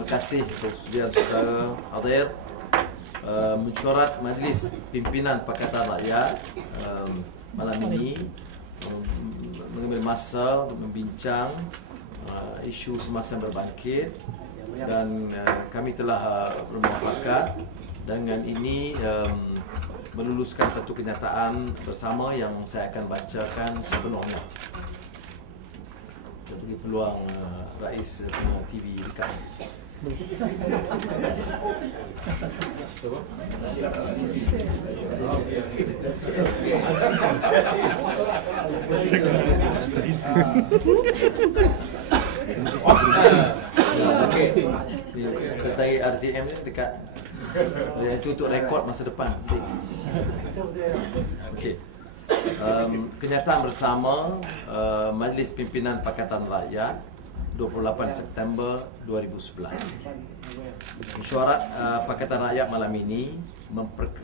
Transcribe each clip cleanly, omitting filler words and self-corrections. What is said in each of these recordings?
Terima kasih saudara hadir. Mesyuarat Majlis Pimpinan Pakatan Rakyat malam ini mengambil masa untuk membincang isu semasa yang berbangkit, dan kami telah bermuafakat dengan ini meluluskan satu kenyataan bersama yang saya akan bacakan sepenuhnya. Saya bagi peluang Rais punya TV dekat. Ketai RTM ni dekat. Itu untuk rekod masa depan. Okey. Kenyataan bersama Majlis Pimpinan Pakatan Rakyat 28 September 2011. Mesyuarat Pakatan Rakyat malam ini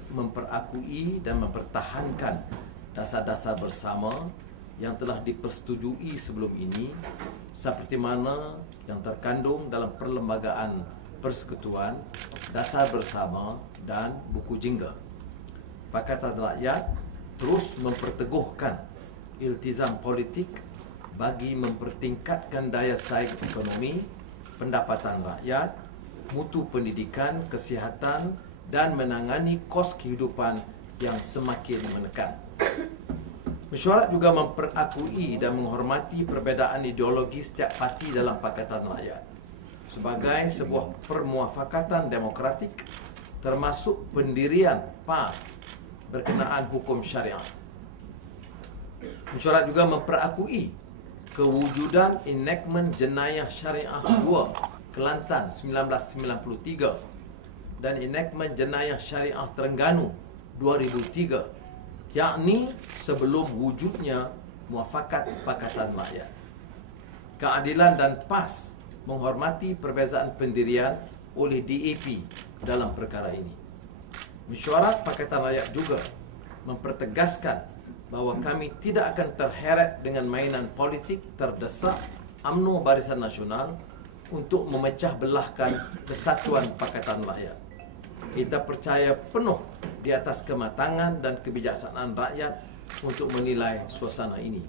memperakui dan mempertahankan dasar-dasar bersama yang telah dipersetujui sebelum ini, seperti mana yang terkandung dalam Perlembagaan Persekutuan, Dasar Bersama dan Buku Jingga. Pakatan Rakyat terus memperteguhkan iltizam politik bagi mempertingkatkan daya saing ekonomi, pendapatan rakyat, mutu pendidikan, kesihatan dan menangani kos kehidupan yang semakin menekan. Mesyuarat juga memperakui dan menghormati perbezaan ideologi setiap parti dalam Pakatan Rakyat sebagai sebuah permuafakatan demokratik, termasuk pendirian PAS berkenaan hukum syariah. Mesyuarat juga memperakui kewujudan enactment Jenayah Syariah 2 Kelantan 1993 dan enactment Jenayah Syariah Terengganu 2003, yakni sebelum wujudnya muafakat Pakatan Rakyat. Keadilan dan PAS menghormati perbezaan pendirian oleh DAP dalam perkara ini. Mesyuarat Pakatan Rakyat juga mempertegaskan bahawa kami tidak akan terheret dengan mainan politik terdesak UMNO Barisan Nasional untuk memecah belahkan kesatuan Pakatan Rakyat. Kita percaya penuh di atas kematangan dan kebijaksanaan rakyat untuk menilai suasana ini.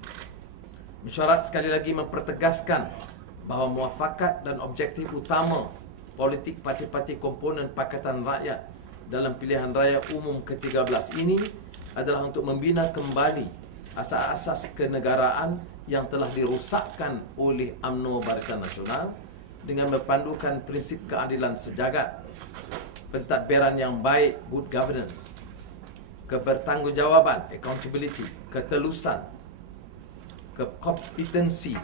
Mesyuarat sekali lagi mempertegaskan bahawa muafakat dan objektif utama politik parti-parti komponen Pakatan Rakyat dalam pilihan raya umum ke-13 ini adalah untuk membina kembali asas-asas kenegaraan yang telah dirosakkan oleh UMNO Barisan Nasional dengan berpandukan prinsip keadilan sejagat, pentadbiran yang baik, good governance, kebertanggungjawaban, accountability, ketelusan, kekompetensi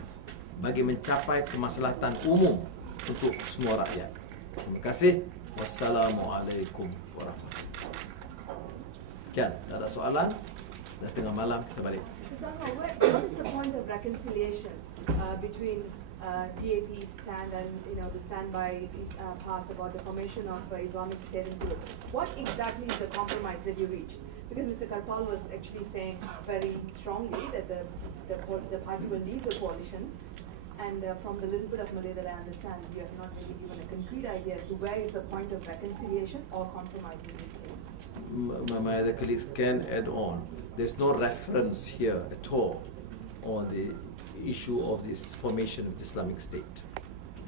bagi mencapai kemaslahatan umum untuk semua rakyat. Terima kasih. Wassalamualaikum warahmatullahi wabarakatuh. Sekian, tak ada soalan. Dah tengah malam, kita balik. What is the point of reconciliation between DAP's stand and the stand by PAS about the formation of Islamic State in Kuwait? What exactly is the compromise that you reached? Because Mr. Karpal was actually saying very strongly that the party will leave the coalition, and from the little bit of Malay that I understand, you have not really given a concrete idea as to where is the point of reconciliation or compromise in this case. My other colleagues can add on. There's no reference here at all on the issue of this formation of the Islamic State.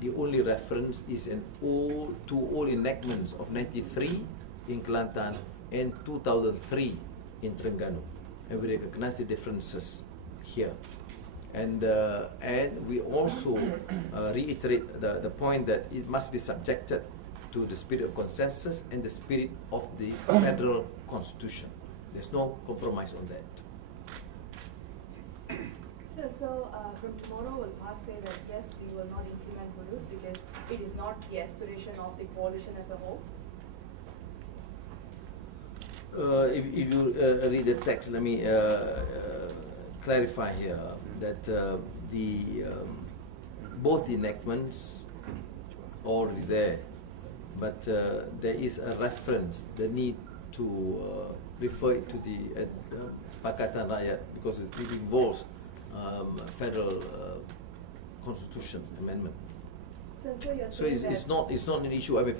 The only reference is to all enactments of 93 in Kelantan and 2003 in Terengganu, and we recognize the differences here. And we also reiterate the point that it must be subjected to the spirit of consensus and the spirit of the federal constitution. There's no compromise on that. So from tomorrow, will PAS say that yes, we will not implement hudud because it is not the aspiration of the coalition as a whole? If you read the text, let me clarify here that both enactments are already there, but there is a reference, the need to refer it to the Pakatan Rakyat because it involves federal constitution amendment. So So you're So saying it's not an issue. I mean,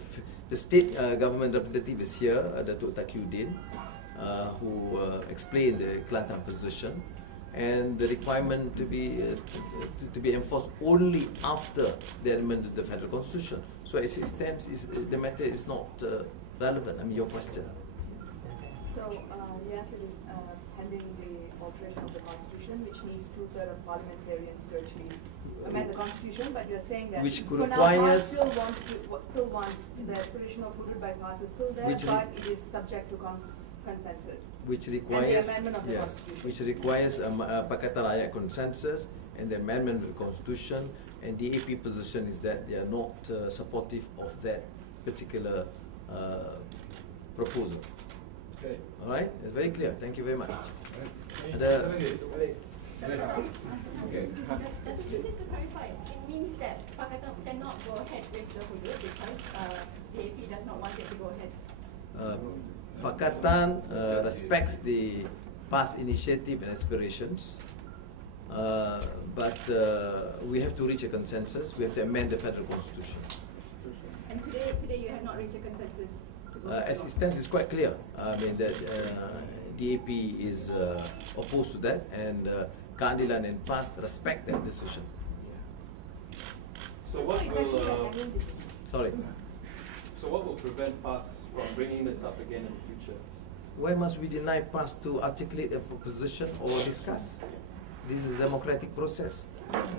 the state government representative is here, Datuk Takiuddin, who explained the Kelantan position, and the requirement to be enforced only after the amendment of the federal constitution. So as it stands, the matter is not relevant. I mean, your question. So yes, it is pending the alteration of the constitution, which needs 2/3 of parliamentarians to actually amend the constitution. But you're saying that Which for now, requires- PAS still wants the aspiration of hudud by PAS is still there, but it is subject to consensus. Which requires, and the amendment of the constitution. which requires a Pakatan Rakyat consensus and the amendment of the constitution. And the DAP position is that they are not supportive of that particular proposal. Okay. All right, it's very clear. Thank you very much. Okay. Just to clarify, it means that Pakatan cannot go ahead with the hudud because DAP does not want it to go ahead. Pakatan respects the PAS initiative and aspirations, but we have to reach a consensus. We have to amend the federal constitution. And today you have not reached a consensus. As it stands, it's quite clear. I mean that DAP is opposed to that, and Keadilan and PAS respect that decision. So what will Sorry. so what will prevent PAS from bringing this up again in the future? Why must we deny PAS to articulate a position or discuss? This is a democratic process.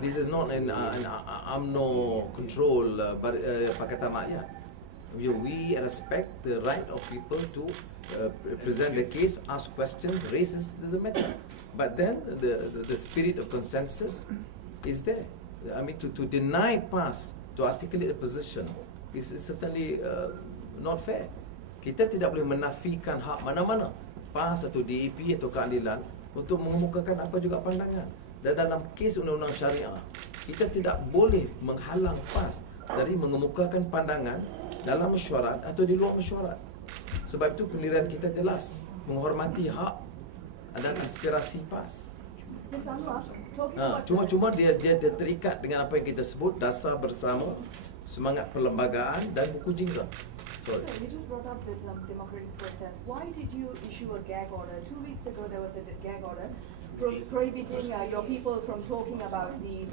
This is not an UMNO control Pakatan Rakyat. We respect the right of people to present their case, ask questions, raise the matter. But then the spirit of consensus is there. I mean, to deny PAS to articulate a position is certainly not fair. Kita tidak boleh menafikan hak mana-mana, PAS atau DAP atau Keadilan, untuk mengemukakan apa juga pandangan. Dan dalam kes undang-undang syariah, kita tidak boleh menghalang PAS dari mengemukakan pandangan dalam mesyuarat atau di luar mesyuarat. Sebab itu pendirian kita jelas, menghormati hak dan aspirasi PAS. Ms. Anwar, talking about Cuma dia terikat dengan apa yang kita sebut dasar bersama, semangat perlembagaan dan buku jingga. Sir, you just brought up the democratic process. Why did you issue a gag order? 2 weeks ago there was a gag order prohibiting your people from talking about the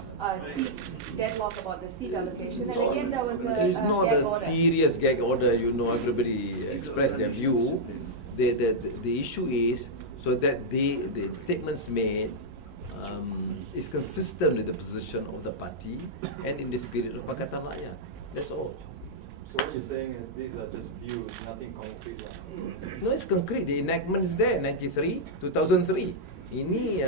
seat deadlock, about the seat allocation. And again there was a It's not gag a order. serious gag order, you know, everybody expressed their view. The issue is so that the statements made is consistent with the position of the party and in the spirit of Pakatan Rakyat. That's all. So what you're saying is these are just views, nothing concrete. No, it's concrete. The enactment is there, 2003. Ini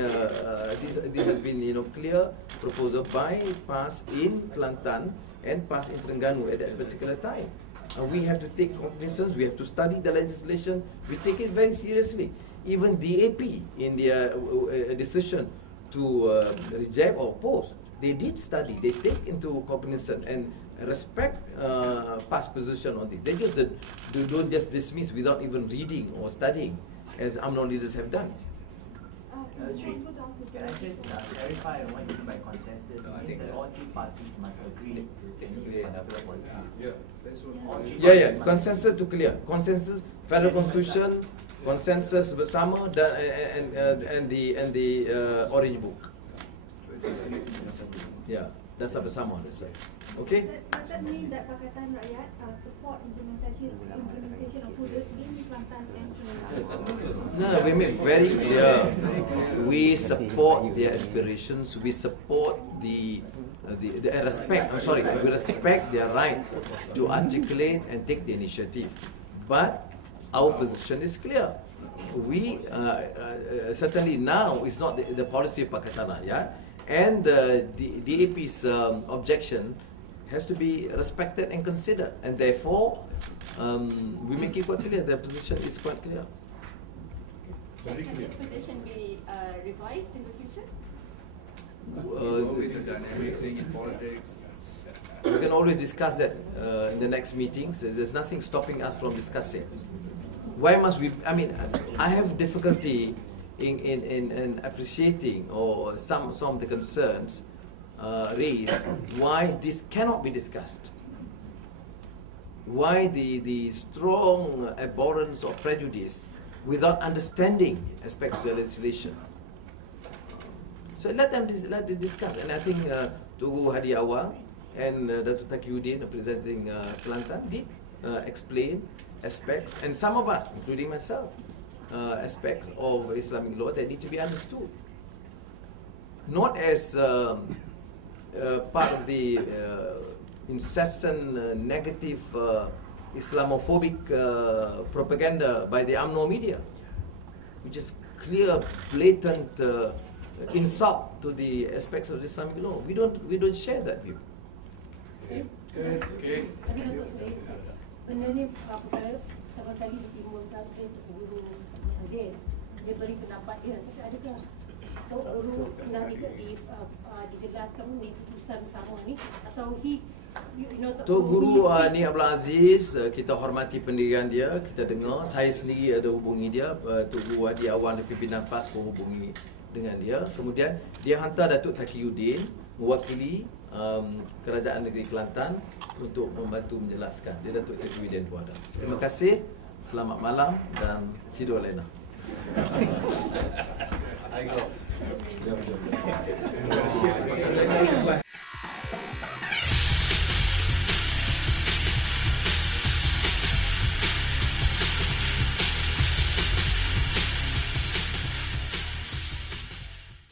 this has been, you know, clear proposal by PAS in Kelantan and PAS in Terengganu at that particular time. We have to take cognizance. We have to study the legislation. We take it very seriously. Even DAP in their decision to reject or oppose, they did study. They take into cognizance and respect PAS position on this. They just don't just dismiss without even reading or studying, as UMNO leaders have done. Can I just clarify what you mean by consensus? It means that all three parties must agree to any particular policy. Yeah, that's what. All three Yeah, parties must consensus to clear. Consensus, federal constitution, consensus bersama dan and the orange book. Yeah, dasar bersama. That's right. Okay. Does that mean that Pakatan Rakyat support implementation of hudud in Kelantan and Terengganu? No, we make very clear. We support their aspirations. We support the respect. I'm sorry. We respect their right to articulate and take the initiative. But our position is clear. We certainly now it's not the policy of Pakatan Rakyat, and the DAP's objection has to be respected and considered, and therefore we make it quite clear. The position is quite clear. Can this position be revised in the future? Always a dynamic thing in politics. We can always discuss that in the next meetings. There's nothing stopping us from discussing. Why must we? I mean, I have difficulty in appreciating or some of the concerns raised why this cannot be discussed. Why the strong abhorrence of prejudice without understanding aspects of the legislation. So let them discuss. And I think Tugu Hadi Awang and Datuk Taqiyuddin representing Kelantan did explain aspects, and some of us, including myself, aspects of Islamic law that need to be understood. Not as part of the incessant negative Islamophobic propaganda by the UMNO media, which is clear, blatant insult to the aspects of the Islamic law. We don't share that view. Okay. Tapi Datuk Seri, benda ni perkara pertama kali ditimbulkan guru Aziz, dia beri pendapat dia. Tapi adakah guru pernah dijelaskan ni keputusan bersama ni, atau Tok Guru ni Abdul Aziz, kita hormati pendirian dia, kita dengar. Saya sendiri ada hubungi dia. Tok Guru Hadi Awang, pimpinan PAS pun hubungi dengan dia. Kemudian dia hantar Datuk Taqiyuddin mewakili Kerajaan Negeri Kelantan untuk membantu menjelaskan. Dia Datuk Taqiyuddin pun ada. Terima kasih. Selamat malam dan tidur lena. I go.